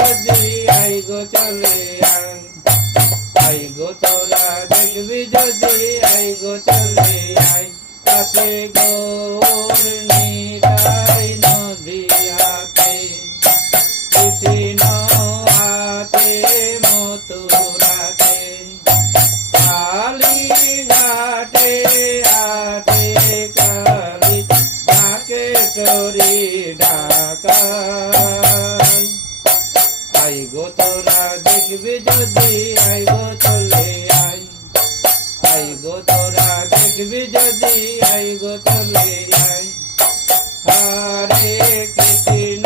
যদি I go চলে আয়, আই গো তোরা দেখবি যদি আই গো চলে আয়, কাছে গৌর নিতাই নদিয়াতে, কৃষ্ণ আছে মথুরাতে, কালী ঘাটে আছে কালী ঢাকেশ্বরী ঢাকায়। আই গো তোরা দেখবি যদি আই গো চলে আয়, আই গো তোরা দেখবি যদি আই গো চলে আয়। হরে কৃষ্ণ